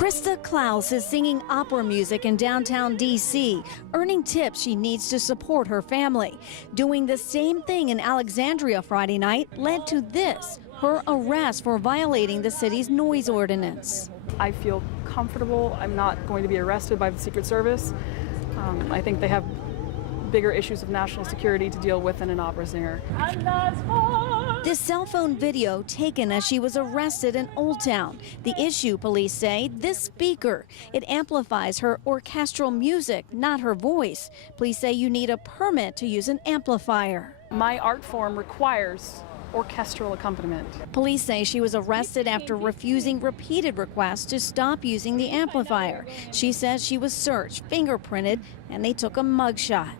Krista Klaus is singing opera music in downtown D.C., earning tips she needs to support her family. Doing the same thing in Alexandria Friday night led to this, her arrest for violating the city's noise ordinance. I feel comfortable. I'm not going to be arrested by the Secret Service. I think they have bigger issues of national security to deal with than an opera singer. This cell phone video taken as she was arrested in Old Town. The issue, police say, this speaker. It amplifies her orchestral music, not her voice. Police say you need a permit to use an amplifier. My art form requires orchestral accompaniment. Police say she was arrested after refusing repeated requests to stop using the amplifier. She says she was searched, fingerprinted, and they took a mugshot.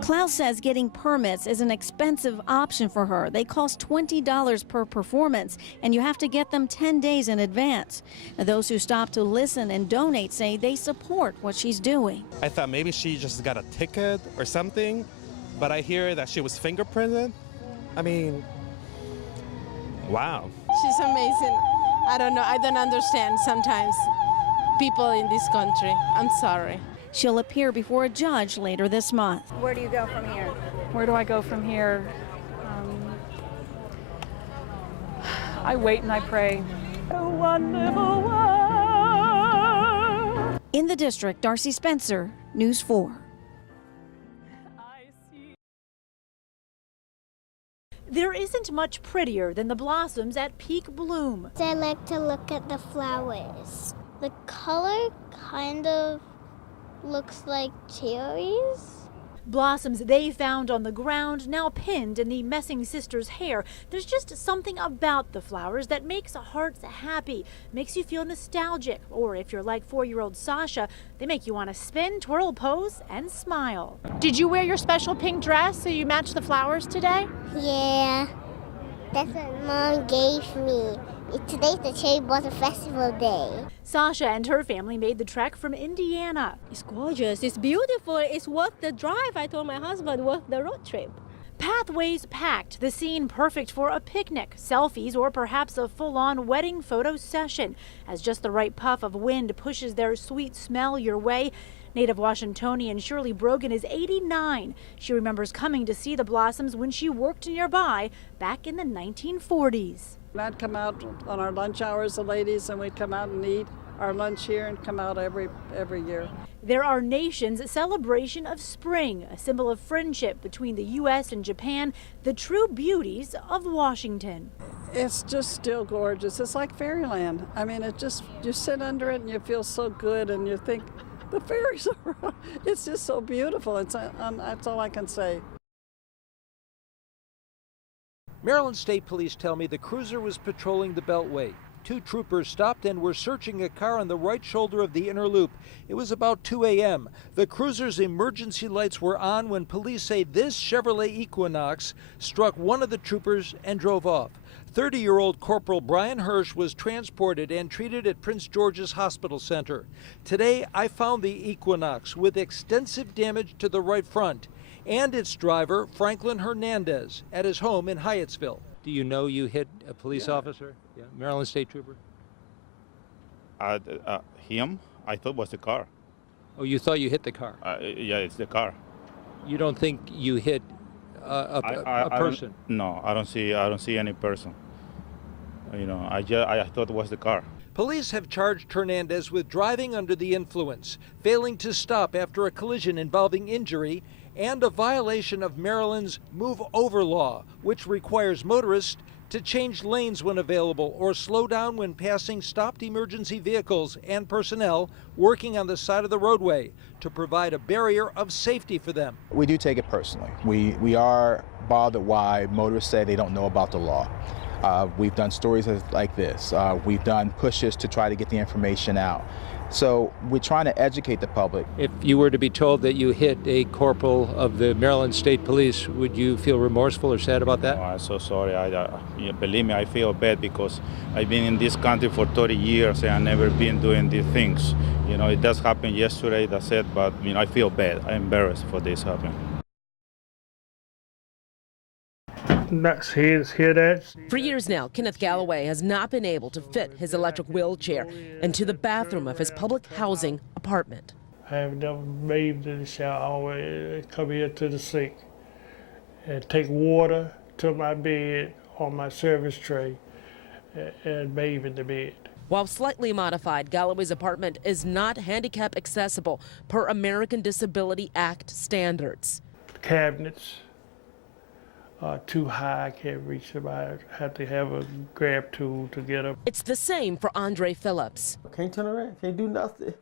Klaus says getting permits is an expensive option for her. They cost $20 per performance, and you have to get them 10 days in advance. Now, those who stop to listen and donate say they support what she's doing. I thought maybe she just got a ticket or something, but I hear that she was fingerprinted. I mean, wow. She's amazing. I don't know. I don't understand sometimes people in this country. I'm sorry. She'll appear before a judge later this month. Where do you go from here? Where do I go from here? I wait and I pray. In the district, Darcy Spencer, News 4. There isn't much prettier than the blossoms at peak bloom. I like to look at the flowers. The color kind of looks like cherries. Blossoms they found on the ground, now pinned in the Messing sisters' hair. There's just something about the flowers that makes hearts happy, makes you feel nostalgic, or if you're like 4-year-old Sasha, they make you want to spin, twirl, pose, and smile. Did you wear your special pink dress so you match the flowers today? Yeah, that's what Mom gave me. Today's the Cherry Blossom Festival Day. Sasha and her family made the trek from Indiana. It's gorgeous, it's beautiful, it's worth the drive. I told my husband, worth the road trip. Pathways packed, the scene perfect for a picnic, selfies, or perhaps a full-on wedding photo session. As just the right puff of wind pushes their sweet smell your way. Native Washingtonian Shirley Brogan is 89. She remembers coming to see the blossoms when she worked nearby back in the 1940s. I'd come out on our lunch hours, the ladies, and we'd come out and eat our lunch here and come out every year. They're our nation's celebration of spring, a symbol of friendship between the U.S. and Japan, the true beauties of Washington. It's just still gorgeous. It's like fairyland. I mean, you sit under it and you feel so good and you think, the fairies are around. It's just so beautiful. That's all I can say. Maryland State Police tell me the cruiser was patrolling the Beltway. 2 troopers stopped and were searching a car on the right shoulder of the inner loop. It was about 2 a.m. The cruiser's emergency lights were on when police say this Chevrolet Equinox struck one of the troopers and drove off. 30-year-old Corporal Brian Hirsch was transported and treated at Prince George's Hospital Center. Today, I found the Equinox with extensive damage to the right front and its driver, Franklin Hernandez, at his home in Hyattsville. Do you know you hit a police officer? Yeah, Maryland State Trooper? Him? I thought it was the car. Oh, you thought you hit the car? Yeah, it's the car. You don't think you hit a person? No, I don't see any person. You know, I thought it was the car. Police have charged Hernandez with driving under the influence, failing to stop after a collision involving injury, and a violation of Maryland's Move Over law, which requires motorists to change lanes when available or slow down when passing stopped emergency vehicles and personnel working on the side of the roadway to provide a barrier of safety for them. We do take it personally. We are bothered why motorists say they don't know about the law. We've done stories like this. We've done pushes to try to get the information out. So we're trying to educate the public. If you were to be told that you hit a corporal of the Maryland State Police, would you feel remorseful or sad about that? Oh, I'm so sorry. Believe me, I feel bad because I've been in this country for 30 years and I've never been doing these things. You know, it does happen yesterday, that's it, but you know, I feel bad. I'm embarrassed for this happening. hear that. For years now, Kenneth Galloway has not been able to fit his electric wheelchair into the bathroom of his public housing apartment. I have never bathed in the shower. I always come here to the sink and take water to my bed on my service tray and bathe in the bed. While slightly modified, Galloway's apartment is not handicap accessible per American Disability Act standards. Cabinets are too high, I can't reach them. I have to have a grab tool to get up. It's the same for Andre Phillips. Can't turn around, can't do nothing.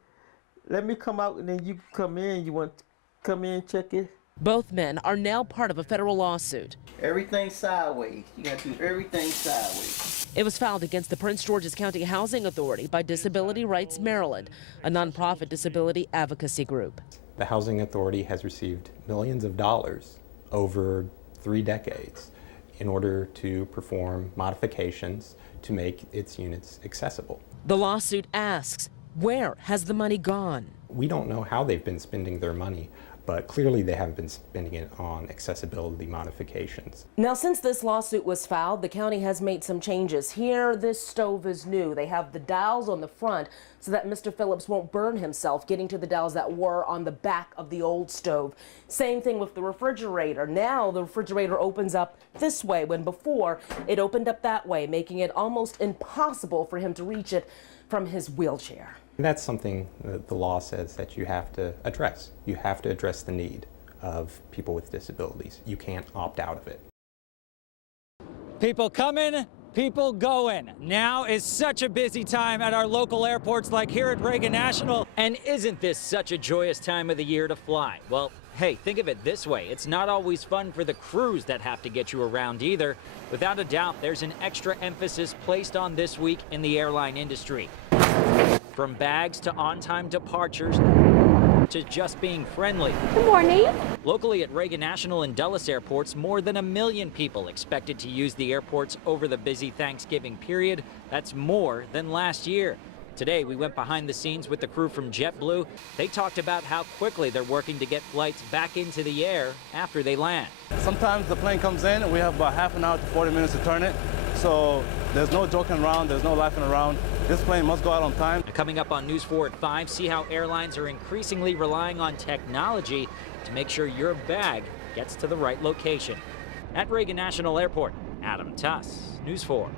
Let me come out and then you come in. You want to come in and check it? Both men are now part of a federal lawsuit. Everything sideways. You got to do everything sideways. It was filed against the Prince George's County Housing Authority by Disability Rights Maryland, a nonprofit disability advocacy group. The Housing Authority has received millions of dollars over 3 decades in order to perform modifications to make its units accessible. The lawsuit asks, where has the money gone? We don't know how they've been spending their money, but clearly they haven't been spending it on accessibility modifications. Now, since this lawsuit was filed, the county has made some changes. Here, this stove is new. They have the dowels on the front so that Mr. Phillips won't burn himself getting to the dowels that were on the back of the old stove. Same thing with the refrigerator. Now the refrigerator opens up this way when before it opened up that way, making it almost impossible for him to reach it from his wheelchair. That's something that the law says that you have to address. You have to address the need of people with disabilities. You can't opt out of it. People coming, people going. Now is such a busy time at our local airports like here at Reagan National. And isn't this such a joyous time of the year to fly? Well, hey, think of it this way. It's not always fun for the crews that have to get you around either. Without a doubt, there's an extra emphasis placed on this week in the airline industry. From bags to on-time departures to just being friendly. Good morning. Locally at Reagan National and Dulles airports, more than 1 million people expected to use the airports over the busy Thanksgiving period. That's more than last year. Today, we went behind the scenes with the crew from JetBlue. They talked about how quickly they're working to get flights back into the air after they land. Sometimes the plane comes in and we have about half an hour to 40 minutes to turn it. So there's no joking around, there's no laughing around. This plane must go out on time. Coming up on News 4 at 5, see how airlines are increasingly relying on technology to make sure your bag gets to the right location. At Reagan National Airport, Adam Tuss, News 4.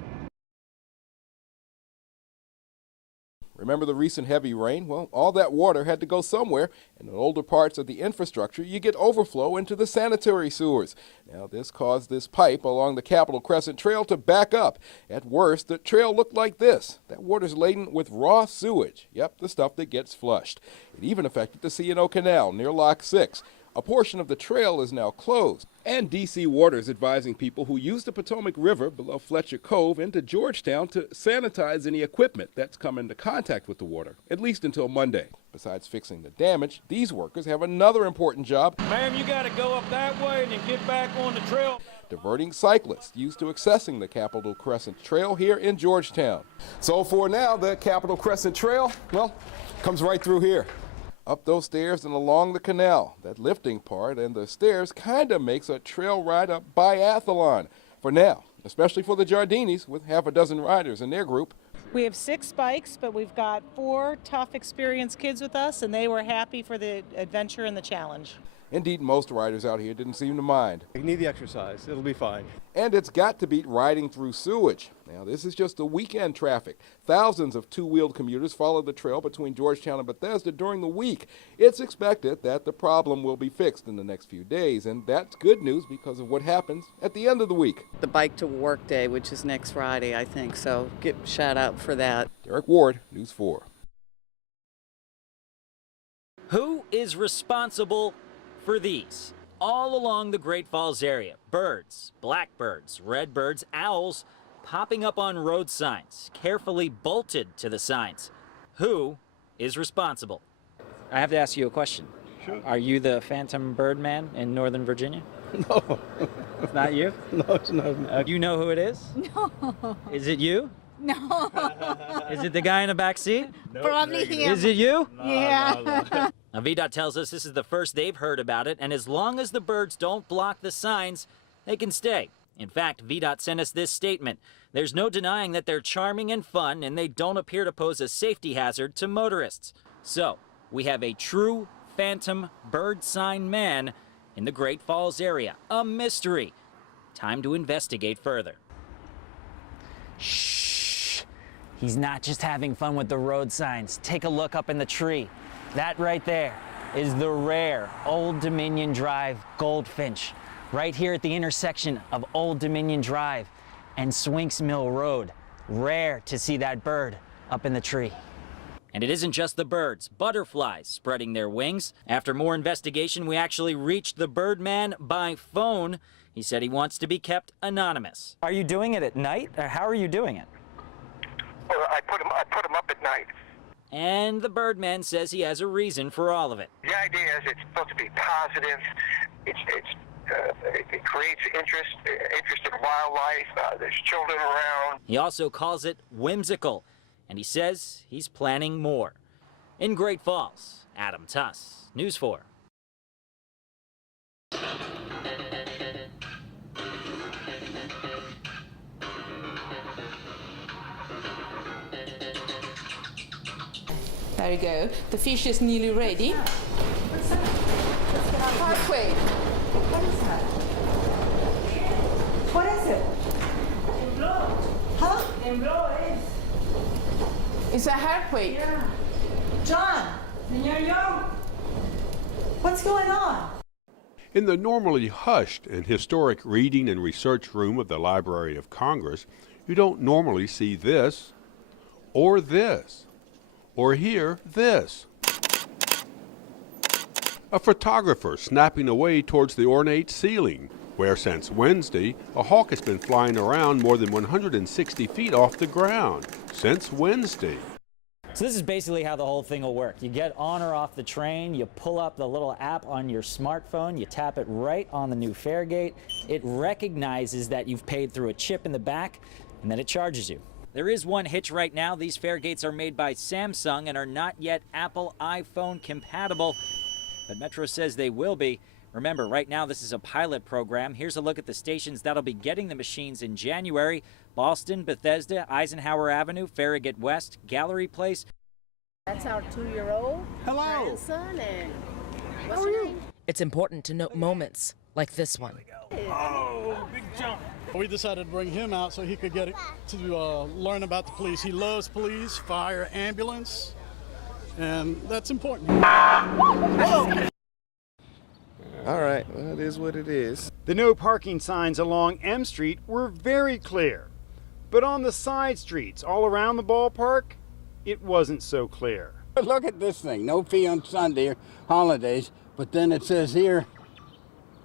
Remember the recent heavy rain? Well, all that water had to go somewhere, and in older parts of the infrastructure, you get overflow into the sanitary sewers. Now, this caused this pipe along the Capitol Crescent Trail to back up. At worst, the trail looked like this. That water's laden with raw sewage. Yep, the stuff that gets flushed. It even affected the C&O Canal near Lock 6. A portion of the trail is now closed. And D.C. Water is advising people who use the Potomac River below Fletcher Cove into Georgetown to sanitize any equipment that's come into contact with the water, at least until Monday. Besides fixing the damage, these workers have another important job. Ma'am, you got to go up that way and then get back on the trail. Diverting cyclists used to accessing the Capitol Crescent Trail here in Georgetown. So for now, the Capitol Crescent Trail, well, comes right through here. Up those stairs and along the canal. That lifting part and the stairs kind of makes a trail ride a biathlon for now, especially for the Jardinis with half a dozen riders in their group. We have 6 bikes, but we've got 4 tough, experienced kids with us, and they were happy for the adventure and the challenge. Indeed, most riders out here didn't seem to mind. You need the exercise. It'll be fine. And it's got to beat riding through sewage. Now, this is just the weekend traffic. Thousands of two-wheeled commuters follow the trail between Georgetown and Bethesda during the week. It's expected that the problem will be fixed in the next few days, and that's good news because of what happens at the end of the week. The Bike to Work Day, which is next Friday, I think, so get shout out for that. Derek Ward, News 4. Who is responsible for these? All along the Great Falls area, birds, blackbirds, redbirds, owls popping up on road signs, carefully bolted to the signs. Who is responsible? I have to ask you a question. Sure. Are you the Phantom Birdman in Northern Virginia? No. It's not you? No, it's not. You know who it is? No. Is it you? No. Is it the guy in the back seat? No, probably him. Is it you? No, yeah. Now, VDOT tells us this is the first they've heard about it, and as long as the birds don't block the signs, they can stay. In fact, VDOT sent us this statement. There's no denying that they're charming and fun, and they don't appear to pose a safety hazard to motorists. So, we have a true phantom bird sign man in the Great Falls area. A mystery. Time to investigate further. Shh. He's not just having fun with the road signs. Take a look up in the tree. That right there is the rare Old Dominion Drive goldfinch, right here at the intersection of Old Dominion Drive and Swinks Mill Road. Rare to see that bird up in the tree. And it isn't just the birds, butterflies spreading their wings. After more investigation, we actually reached the Birdman by phone. He said he wants to be kept anonymous. Are you doing it at night, or how are you doing it? I put him up at night. And the Birdman says he has a reason for all of it. The idea is it's supposed to be positive. It creates interest in wildlife. There's children around. He also calls it whimsical, and he says he's planning more. In Great Falls, Adam Tuss, News 4. There you go. The fish is nearly ready. Halfway. What is that? What is it? Huh? It's a halfway. Yeah. John, what's going on? In the normally hushed and historic reading and research room of the Library of Congress, you don't normally see this, or hear this. A photographer snapping away towards the ornate ceiling, where since Wednesday, a hawk has been flying around more than 160 feet off the ground. Since Wednesday. So this is basically how the whole thing will work. You get on or off the train, you pull up the little app on your smartphone, you tap it right on the new fare gate. It recognizes that you've paid through a chip in the back, and then it charges you. There is one hitch right now. These fare gates are made by Samsung and are not yet Apple iPhone compatible, but Metro says they will be. Remember, right now this is a pilot program. Here's a look at the stations that'll be getting the machines in January. Boston, Bethesda, Eisenhower Avenue, Farragut West, Gallery Place. That's our 2-year-old grandson, and what's your name? It's important to note moments like this one. Oh, big jump. We decided to bring him out so he could get to learn about the police. He loves police, fire, ambulance, and that's important. All right, well, it is what it is. The no parking signs along M Street were very clear, but on the side streets all around the ballpark, it wasn't so clear. Look at this thing, no fee on Sunday or holidays, but then it says here,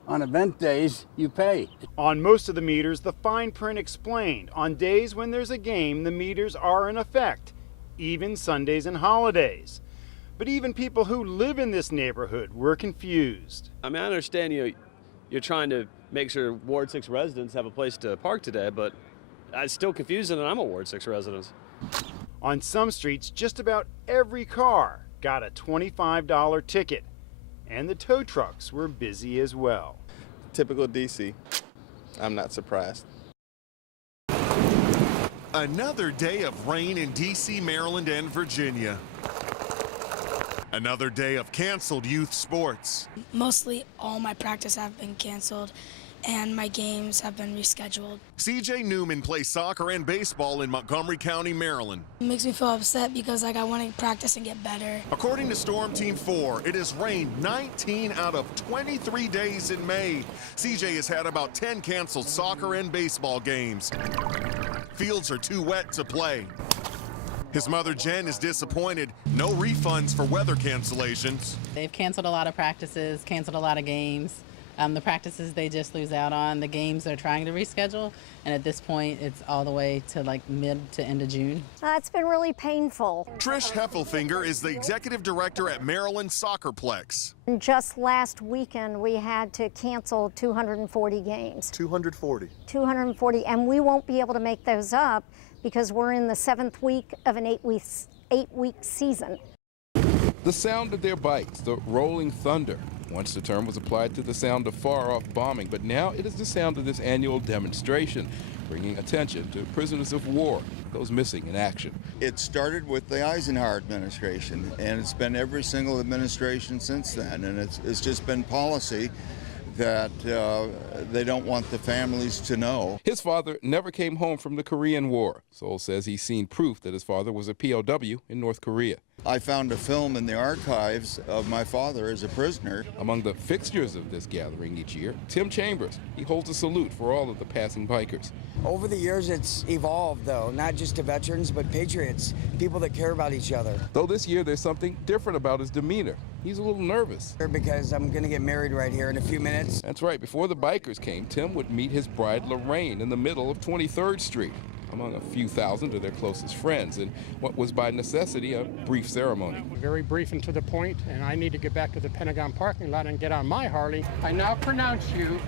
on event days, you pay. On most of the meters, the fine print explained. On days when there's a game, the meters are in effect, even Sundays and holidays. But even people who live in this neighborhood were confused. I mean, I understand you're trying to make sure Ward 6 residents have a place to park today, but it's still confusing, and I'm a Ward 6 resident. On some streets, just about every car got a $25 ticket, and the tow trucks were busy as well. Typical DC. I'm not surprised. Another day of rain in DC, Maryland, and Virginia. Another day of canceled youth sports. Mostly all my practice have been canceled and my games have been rescheduled. CJ Newman plays soccer and baseball in Montgomery County, Maryland. It makes me feel upset because I want to practice and get better. According to Storm Team 4, it has rained 19 out of 23 days in May. CJ has had about 10 canceled soccer and baseball games. Fields are too wet to play. His mother, Jen, is disappointed. No refunds for weather cancellations. They've canceled a lot of practices, canceled a lot of games. The practices they just lose out on. The games they're trying to reschedule. And at this point, it's all the way to mid to end of June. It's been really painful. Trish Heffelfinger is the executive director at Maryland Soccerplex. Just last weekend, we had to cancel 240 games. 240. 240, and we won't be able to make those up because we're in the 7th week of an 8-week season. The sound of their bikes, the rolling thunder, Once the term was applied to the sound of far-off bombing, but now it is the sound of this annual demonstration, bringing attention to prisoners of war, those missing in action. It started with the Eisenhower administration, and it's been every single administration since then, and it's just been policy that they don't want the families to know. His father never came home from the Korean War. Soul says he's seen proof that his father was a POW in North Korea. I found a film in the archives of my father as a prisoner. Among the fixtures of this gathering each year, Tim Chambers. He holds a salute for all of the passing bikers. Over the years, it's evolved, though, not just to veterans, but patriots, people that care about each other. Though this year there's something different about his demeanor. He's a little nervous. Because I'm going to get married right here in a few minutes. That's right. Before the bikers came, Tim would meet his bride, Lorraine, in the middle of 23rd Street, among a few thousand of their closest friends, in what was by necessity a brief ceremony. Very brief and to the point, and I need to get back to the Pentagon parking lot and get on my Harley. I now pronounce you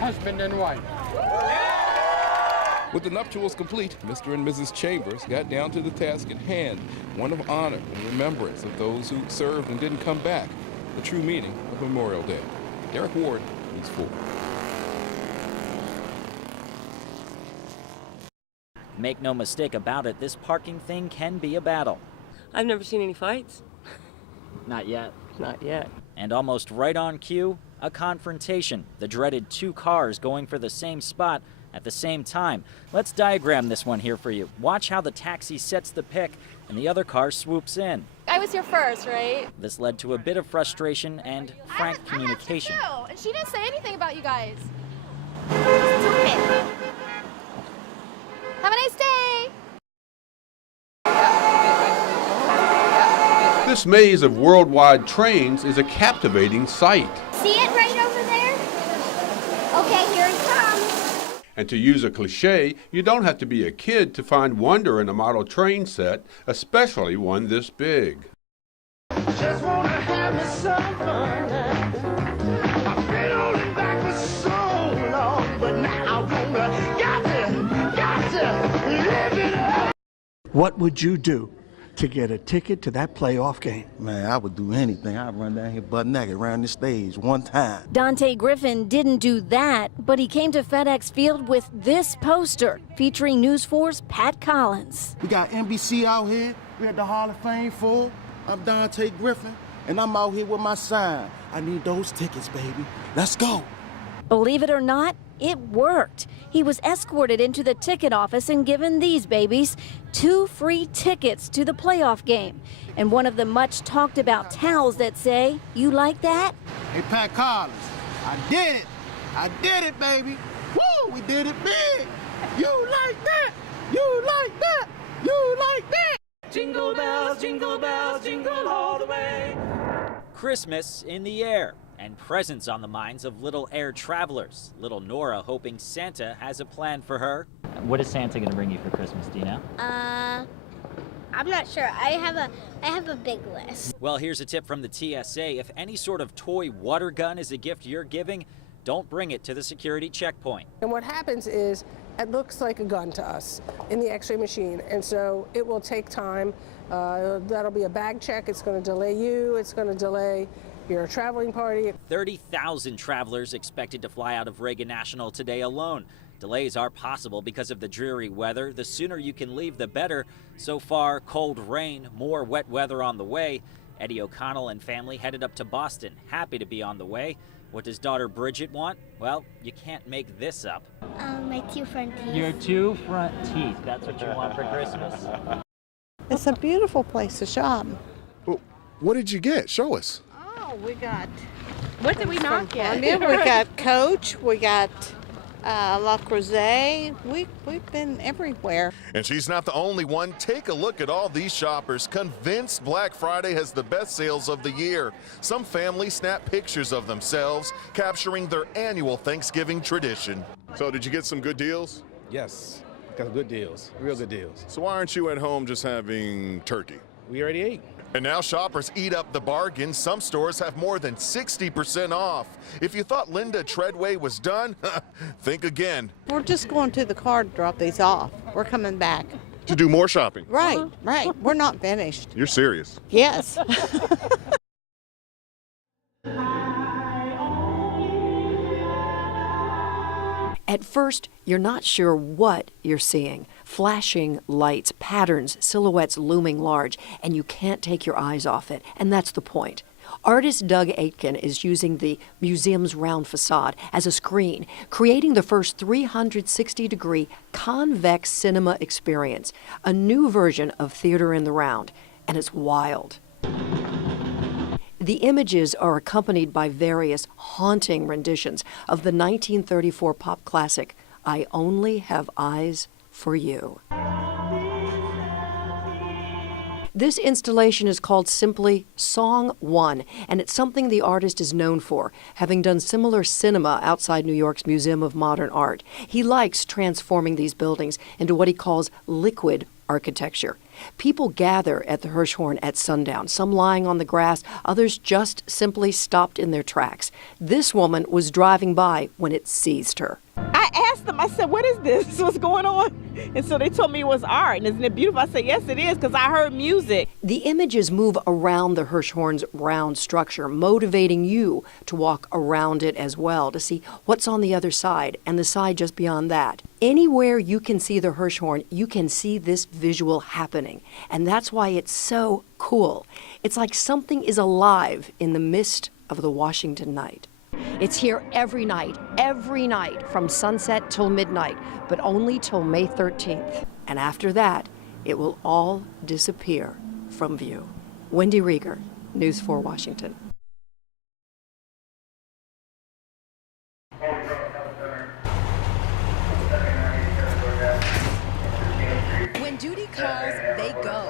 husband and wife. With the nuptials complete, Mr. and Mrs. Chambers got down to the task at hand, one of honor and remembrance of those who served and didn't come back, the true meaning of Memorial Day. Derek Ward, News 4. Make no mistake about it, this parking thing can be a battle. I've never seen any fights. Not yet. Not yet. And almost right on cue, a confrontation. The dreaded two cars going for the same spot at the same time. Let's diagram this one here for you. Watch how the taxi sets the pick and the other car swoops in. I was here first, right? This led to a bit of frustration and frank communication. I and she didn't say anything about you guys. Have a nice day. This maze of worldwide trains is a captivating sight. See it right over there? Okay, here it comes. And to use a cliche, you don't have to be a kid to find wonder in a model train set, especially one this big. Just wanna have me some fun. I've been holding back for so long, but now I wanna got to live it up. What would you do to get a ticket to that playoff game? Man, I would do anything. I'd run down here butt naked around the stage one time. Dante Griffin didn't do that, but he came to FedEx Field with this poster featuring News 4's Pat Collins. We got NBC out here. We at the Hall of Fame full. I'm Dante Griffin, and I'm out here with my sign. I need those tickets, baby. Let's go. Believe it or not, it worked. He was escorted into the ticket office and given these babies 2 free tickets to the playoff game and one of the much talked about towels that say, "You like that?" Hey, Pat Collins, I did it. I did it, baby. Woo, we did it big. You like that? You like that? You like that? Jingle bells, jingle all the way. Christmas in the air and presents on the minds of little air travelers. Little Nora hoping Santa has a plan for her. What is Santa going to bring you for Christmas, do you know? I'm not sure. I have a big list. Well, here's a tip from the TSA. If any sort of toy water gun is a gift you're giving, don't bring it to the security checkpoint. And what happens is it looks like a gun to us in the x-ray machine, and so it will take time. That'll be a bag check. It's going to delay you. It's going to delay your traveling party. 30,000 travelers expected to fly out of Reagan National today alone. Delays are possible because of the dreary weather. The sooner you can leave, the better. So far, cold rain, more wet weather on the way. Eddie O'Connell and family headed up to Boston, happy to be on the way. What does daughter Bridget want? Well, you can't make this up. My 2 front teeth. Your 2 front teeth. That's what you want for Christmas? It's a beautiful place to shop. Well, what did you get? Show us. Oh, we got. What did we not get? We got Coach. We got La Creuset. We've been everywhere. And she's not the only one. Take a look at all these shoppers convinced Black Friday has the best sales of the year. Some families snap pictures of themselves capturing their annual Thanksgiving tradition. So did you get some good deals? Yes, got good deals, real good deals. So why aren't you at home just having turkey? We already ate. And now shoppers eat up the bargain. Some stores have more than 60% off. If you thought Linda Treadway was done, think again. We're just going to the car to drop these off. We're coming back. To do more shopping. Right, right. We're not finished. You're serious? Yes. At first, you're not sure what you're seeing. Flashing lights, patterns, silhouettes looming large, and you can't take your eyes off it. And that's the point. Artist Doug Aitken is using the museum's round facade as a screen, creating the first 360-degree convex cinema experience, a new version of theater in the round, and it's wild. The images are accompanied by various haunting renditions of the 1934 pop classic, I Only Have Eyes for You. This installation is called simply Song 1, and it's something the artist is known for, having done similar cinema outside New York's Museum of Modern Art. He likes transforming these buildings into what he calls liquid architecture. People gather at the Hirshhorn at sundown, some lying on the grass, others just simply stopped in their tracks. This woman was driving by when it seized her. I asked them, I said, what is this? What's going on? And so they told me it was art. And isn't it beautiful? I said, yes, it is, because I heard music. The images move around the Hirshhorn's round structure, motivating you to walk around it as well, to see what's on the other side and the side just beyond that. Anywhere you can see the Hirshhorn, you can see this visual happening. And that's why it's so cool. It's like something is alive in the mist of the Washington night. It's here every night from sunset till midnight, but only till May 13th. And after that, it will all disappear from view. Wendy Rieger, News 4 Washington. When duty calls, they go.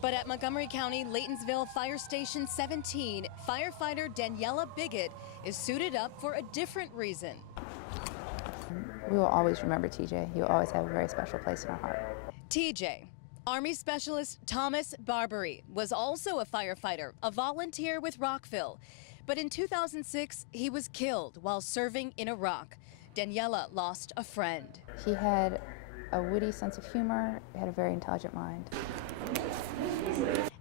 But at Montgomery County Laytonsville Fire Station 17, firefighter Daniela Bigot is suited up for a different reason. We will always remember TJ. He will always have a very special place in our heart. TJ, Army Specialist Thomas Barbary, was also a firefighter, a volunteer with Rockville. But in 2006, he was killed while serving in Iraq. Daniela lost a friend. He had a witty sense of humor, had a very intelligent mind.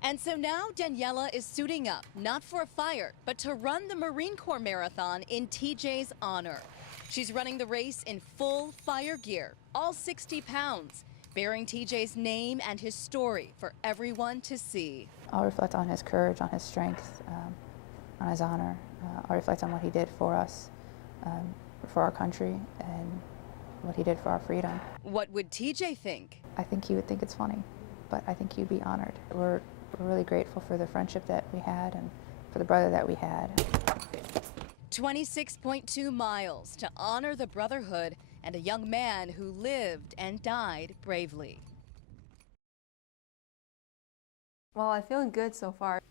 And so now Daniela is suiting up, not for a fire, but to run the Marine Corps Marathon in TJ's honor. She's running the race in full fire gear, all 60 pounds, bearing TJ's name and his story for everyone to see. I'll reflect on his courage, on his strength, on his honor. I'll reflect on what he did for us, for our country, and what he did for our freedom. What would TJ think? I think he would think it's funny, but I think he'd be honored. We're really grateful for the friendship that we had and for the brother that we had. 26.2 miles to honor the brotherhood and a young man who lived and died bravely. Well, I'm feeling good so far.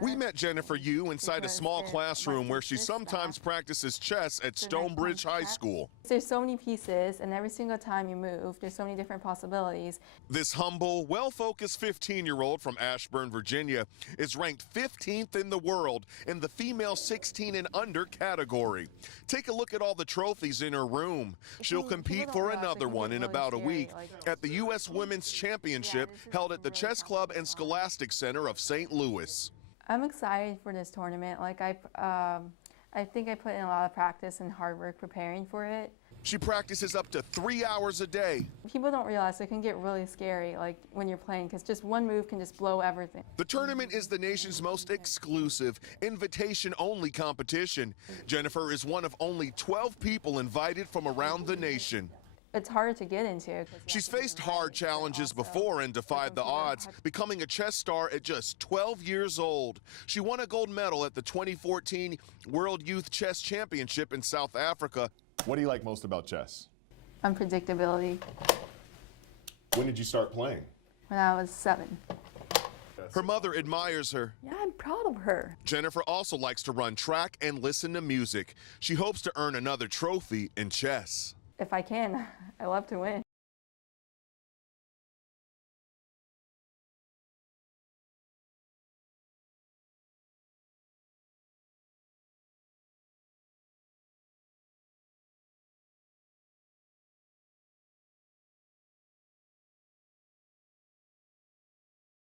We met Jennifer Yu inside a small classroom where she sometimes practices chess at Stonebridge High School. There's so many pieces, and every single time you move, there's so many different possibilities. This humble, well-focused 15-year-old from Ashburn, Virginia, is ranked 15th in the world in the female 16 and under category. Take a look at all the trophies in her room. She'll compete for another one in about a week at the U.S. Women's Championship held at the Chess Club and Scholastic Center of St. Louis. I'm excited for this tournament. Like I think I put in a lot of practice and hard work preparing for it. She practices up to 3 hours a day. People don't realize it can get really scary, like when you're playing, because just one move can just blow everything. The tournament is the nation's most exclusive, invitation-only competition. Jennifer is one of only 12 people invited from around the nation. It's harder to get into. She's faced hard challenges before and defied the odds, becoming a chess star at just 12 years old. She won a gold medal at the 2014 World Youth Chess Championship in South Africa. What do you like most about chess? Unpredictability. When did you start playing? When I was 7. Her mother admires her. Yeah, I'm proud of her. Jennifer also likes to run track and listen to music. She hopes to earn another trophy in chess. If I can, I love to win.